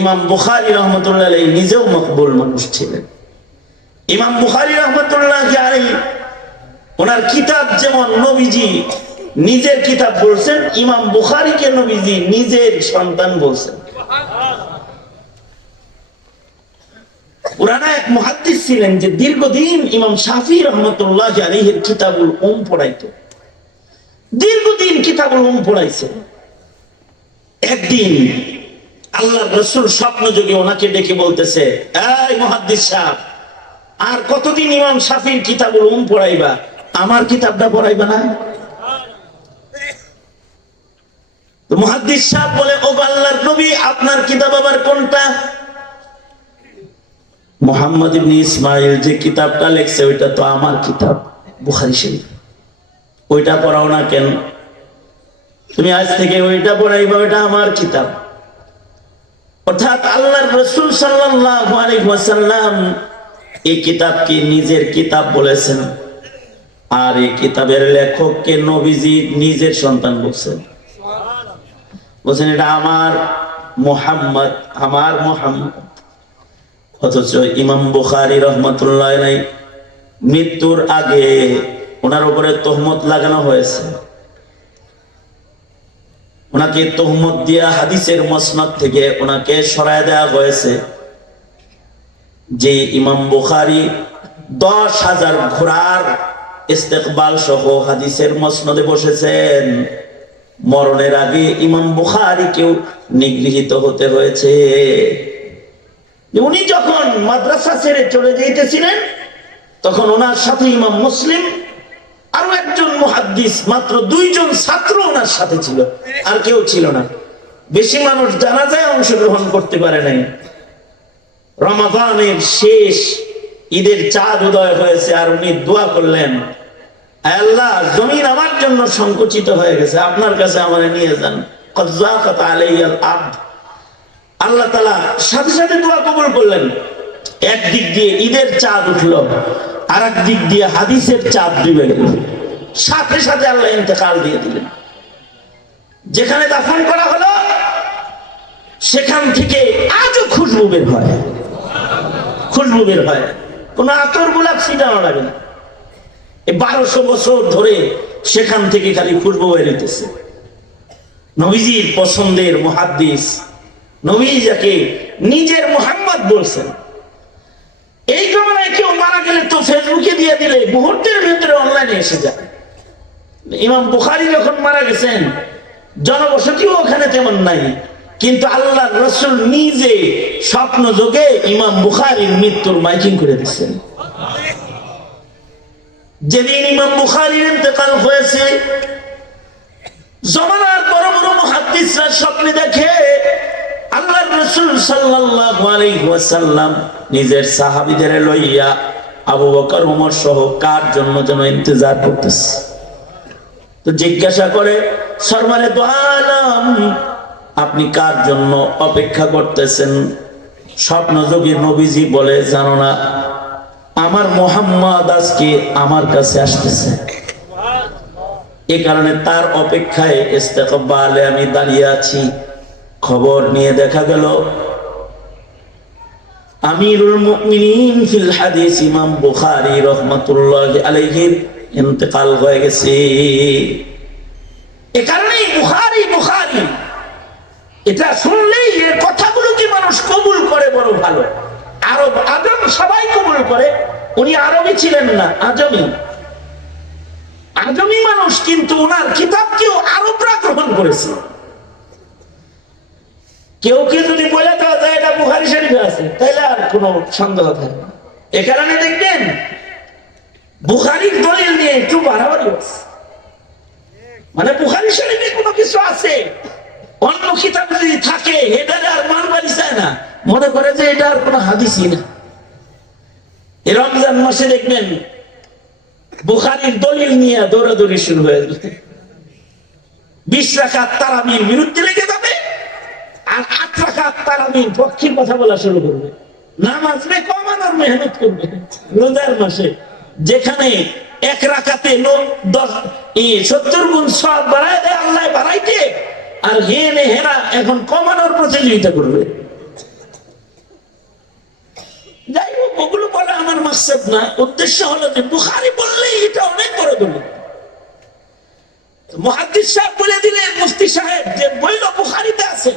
ইমাম বুখারি রহমতুল্লাহ আলাই নিজেও মকবুল মানুষ ছিলেন। ইমাম বুখারি রহমতুল্লাহ আলাই ওনার কিতাব যেমন নবীজি নিজের কিতাব বলছেন, ইমাম বুখারিকে নবীজি নিজের সন্তান বলছেন। পুরানা এক মহাদ্দিস ছিলেন যে দীর্ঘদিন ইমাম শাফি রহমতুল্লাহ আলহের কিতাবুল ওম পড়াইতো। দীর্ঘদিন কিতাবুল ওম পড়াইছে। একদিন আল্লাহ রসুল স্বপ্ন যোগে ওনাকে ডেকে বলতেছে আর কতদিন ইমাম শাফির কিতাবুল ওম পড়াইবা? আমার কিতাবটা পড়াইবা না? কিতাব কোনটা? মোহাম্মদ যে কিতাবটা লেখছে, ওইটা তো আমার কিতাব ওইটা পড়াও না কেন? তুমি আজ থেকে ওইটা পড়াইবা, ওইটা আমার কিতাব। অর্থাৎ আল্লাহর রসুল আলাইহি এই কিতাবকে নিজের কিতাব বলেছেন। আর এই কিতাবের লেখককে নবীজি নিজের সন্তান বলছেন। বলছেন, এটা আমার মোহাম্মদ আমার মোহাম্মদ। অথচ ইমাম বুখারি রহমতুল্লাহ মৃত্যুর আগে ওনার উপরে তহমত লাগানো হয়েছে। ওনাকে তহমত দিয়া হাদিসের মসনদ থেকে ওনাকে সরায় দেওয়া হয়েছে যে ইমাম বুখারি দশ হাজার ঘোড়ার ইস্তেকবাল সহ হাদিসের মসনদে বসেছেন। মরণের আগে ইমাম বুখারিকেও নিগৃহীত হতে হয়েছে। উনি যখন মাদ্রাসা ছেড়ে চলে যেতেছিলেন তখন ওনার সাথে ইমাম মুসলিম আরও একজন মুহাদ্দিস, মাত্র দুইজন ছাত্র ওনার সাথে ছিল, আর কেউ ছিল না। বেশি মানুষ জানাজায় অংশগ্রহণ করতে পারে নাই। রমাদানের শেষ ঈদের চাঁদ উদয় হয়েছে, আর উনি দোয়া করলেন আল্লাহ, জমিন আমার জন্য সংকুচিত হয়ে গেছে, আপনার কাছে আমার নিয়ে যান। আল্লাহ তালা সাথে সাথে দোয়া কবুল করলেন। একদিক দিয়ে ঈদের চাঁদ উঠল আর এক দিক দিয়ে হাদিসের ডুবে গেল সাথে সাথে আল্লাহ ইন্তেকাল দিয়ে দিলেন। যেখানে দাফন করা হলো, সেখান থেকে আজও খুশবু বের হয়। খুশবু বের হয়। কোন আতর গোলাপ ছিটানো লাগে না। বারোশো বছর ধরে সেখান থেকে খালি খুশবু বের হইতেছে। নবীজির পছন্দের মহাদ্দিস নবী যাকে নিজের মোহাম্মদ বলছেন। মারা গেলে তো ফেসবুকে দিয়ে দিলে, মুহূর্তের ভিতরে অনলাইনে এসে যায়। ইমাম বুখারি যখন মারা গেছেন, জনবসতিও ওখানে তেমন নাই। কিন্তু আল্লাহ রসুল নিজে স্বপ্ন যোগে ইমাম বুখারির মৃত্যুর মাইকিং করে দিচ্ছেন যেদিন ইমাম বুখারির ইন্তেকাল হয়েছে, জমানার বড় বড় মহাদিসরা স্বপ্নে দেখে আল্লাহ রসুল সাল্লাল্লাহু আলাইহি ওয়াসাল্লাম নিজের সাহাবিদের লইয়া আবু বকর ওমর সহ কার জন্য যেন ইন্তজার করতেছে? তো জিজ্ঞাসা করে সরমারে তো আপনি কার জন্য অপেক্ষা করতেছেন? স্বপ্নযোগী নবীজি বলে, জানো না, আমার মোহাম্মদ আজকে আমার কাছে আসতেছে। এ কারণে তার অপেক্ষায় ইস্তেকবালে আমি দাঁড়িয়ে আছি। খবর নিয়ে দেখা গেল এটা শুনলেই কথাগুলো কি মানুষ কবুল করে বড় ভালো? আরব আজম সবাই কবুল করে, উনি আরবি ছিলেন না, আজমি। আজমি মানুষ কিন্তু ওনার কিতাবকেও আরবরা গ্রহণ করেছে। কেউ কেউ যদি বলে দেওয়া যায় বুহারি শরীফে আছে তাহলে আর কোনো সন্দেহ থাকে এ কারণে দেখবেন, বুখারির দলিল নিয়ে একটু বাড়াবাড়ি আছে মানে বুখারি শরীফে কোনো কিছু আছে, অন্য কিতাব যদি থাকে, এটা আর মানবাড়ি চায় না। মনে করে যে এটা আর কোনো হাদিসই না। এ রমজান মাসে দেখবেন, বুখারির দলিল নিয়ে দৌড়াদৌড়ি শুরু হয়ে যাবে। বিশ রাখার তারামির বিরুদ্ধে লেগে যাবে, আর আট রাখার তারামির পক্ষের কথা বলা শুরু করবে। কমানোর মেহনত করবে। রোজার মাসে। যেখানে এক রাখাতে লোক দশ সত্তর গুণ সব বাড়ায় দেয়, আল্লাহ বাড়াইতে আর হেনে হেরা এখন কমানোর প্রতিযোগিতা করবে। যাই হোক, ওগুলো বলে আমার মাকসাদ না। উদ্দেশ্য হলো যে বুখারি বললেই এটা অনেক বড় দলিল। মহাদিস সাহেব বলে দিলেন মুস্তি সাহেব, যে বইল বুখারিতে আছে